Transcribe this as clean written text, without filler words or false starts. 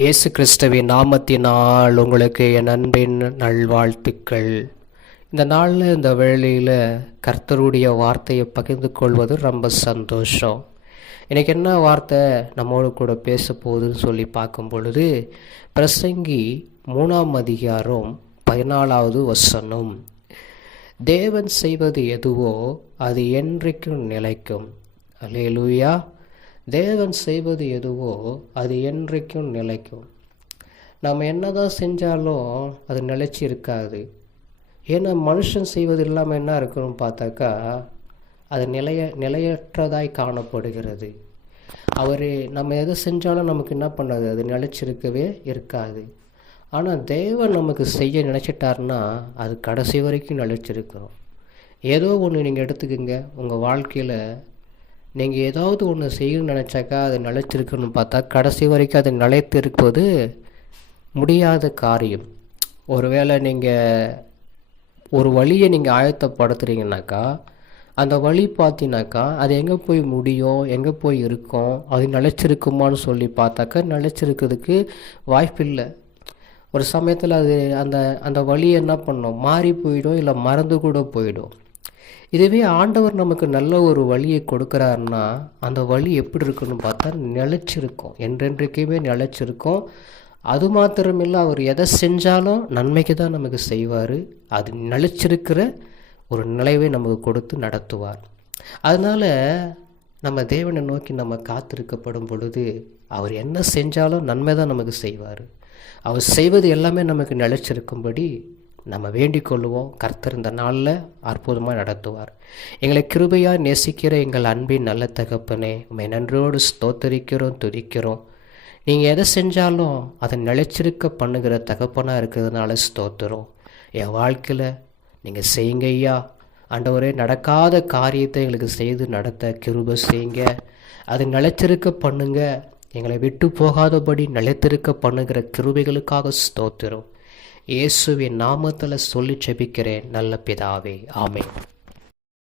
இயேசு கிறிஸ்துவின் நாமத்தினால் உங்களுக்கு என் அன்பின் நல்வாழ்த்துக்கள். இந்த நாளில் இந்த வேளையில் கர்த்தருடைய வார்த்தையை பகிர்ந்து கொள்வது ரொம்ப சந்தோஷம். இன்றைக்கி என்ன வார்த்தை நம்மோடு கூட பேச போகுதுன்னு சொல்லி பார்க்கும் பொழுது, பிரசங்கி 3ஆம் அதிகாரம் 14வது வசனம். தேவன் செய்வது எதுவோ அது என்றைக்கும் நிலைக்கும். அல்லேலூயா. தேவன் செய்வது எதுவோ அது என்றைக்கும் நிலைக்கும். நம்ம என்னதான் செஞ்சாலும் அது நிலைச்சி இருக்காது. ஏன்னா மனுஷன் செய்வது இல்லாமல் என்ன இருக்கணும்னு பார்த்தாக்கா அது நிலையற்றதாய் காணப்படுகிறது. அவர் நம்ம எதை செஞ்சாலும் நமக்கு என்ன பண்ணாது, அது நிலைச்சிருக்கவே இருக்காது. ஆனால் தேவன் நமக்கு செய்ய நினச்சிட்டாருன்னா அது கடைசி வரைக்கும் நிலைச்சிருக்கிறோம். ஏதோ ஒன்று நீங்கள் எடுத்துக்கோங்க, உங்கள் வாழ்க்கையில் நீங்கள் ஏதாவது ஒன்று செய்யணும்னு நினச்சாக்கா அது நிலைச்சிருக்குன்னு பார்த்தா கடைசி வரைக்கும் அது நிலைத்து இருப்பது முடியாத காரியம். ஒருவேளை நீங்கள் ஒரு வழியை நீங்கள் ஆயத்தப்படுத்துகிறீங்கனாக்கா அந்த வழி பார்த்தீங்கன்னாக்கா அது எங்கே போய் முடியும், எங்கே போய் இருக்கும், அது நிலைச்சிருக்குமான்னு சொல்லி பார்த்தாக்கா நிலைச்சிருக்கிறதுக்கு வாய்ப்பில்லை. ஒரு சமயத்தில் அது அந்த அந்த வழியை என்ன பண்ணோம், மாறி போயிடும், இல்லை மறந்து கூட போயிடும். இதுவே ஆண்டவர் நமக்கு நல்ல ஒரு வழியை கொடுக்குறாருன்னா அந்த வழி எப்படி இருக்குன்னு பார்த்தா நிலைச்சிருக்கும், என்றென்றைக்குமே நிலைச்சிருக்கும். அது மாத்திரமில்லை, அவர் எதை செஞ்சாலும் நன்மைக்கு தான் நமக்கு செய்வார். அது நிலைச்சிருக்கிற ஒரு நிலைவை நமக்கு கொடுத்து நடத்துவார். அதனால் நம்ம தேவனை நோக்கி நம்ம காத்திருக்கப்படும் பொழுது அவர் என்ன செஞ்சாலும் நன்மை தான் நமக்கு செய்வார். அவர் செய்வது எல்லாமே நமக்கு நிலைச்சிருக்கும்படி நம்ம வேண்டிக் கொள்ளுவோம். கர்த்தர் இந்த நாளில் அற்புதமாக நடத்துவார். எங்களை கிருபையாக நேசிக்கிற எங்கள் அன்பின் நல்ல தகப்பனே, உம்மை நன்றோடு ஸ்தோத்தரிக்கிறோம், துதிக்கிறோம். நீங்கள் எதை செஞ்சாலும் அதை நிலைச்சிருக்க பண்ணுகிற தகப்பனாக இருக்கிறதுனால ஸ்தோத்திரம். என் வாழ்க்கையில் நீங்கள் செய்யுங்க ஐயா. ஆண்டவரே, நடக்காத காரியத்தை எங்களுக்கு செய்து நடத்த கிருபை செய்யுங்க. அது நிலைச்சிருக்க பண்ணுங்க. எங்களை விட்டு போகாதபடி நிலைத்திருக்க பண்ணுகிற கிருபைகளுக்காக ஸ்தோத்திரம். இயேசுவின் நாமத்தில் சொல்லி ஜெபிக்கிறேன் நல்ல பிதாவே, ஆமென்.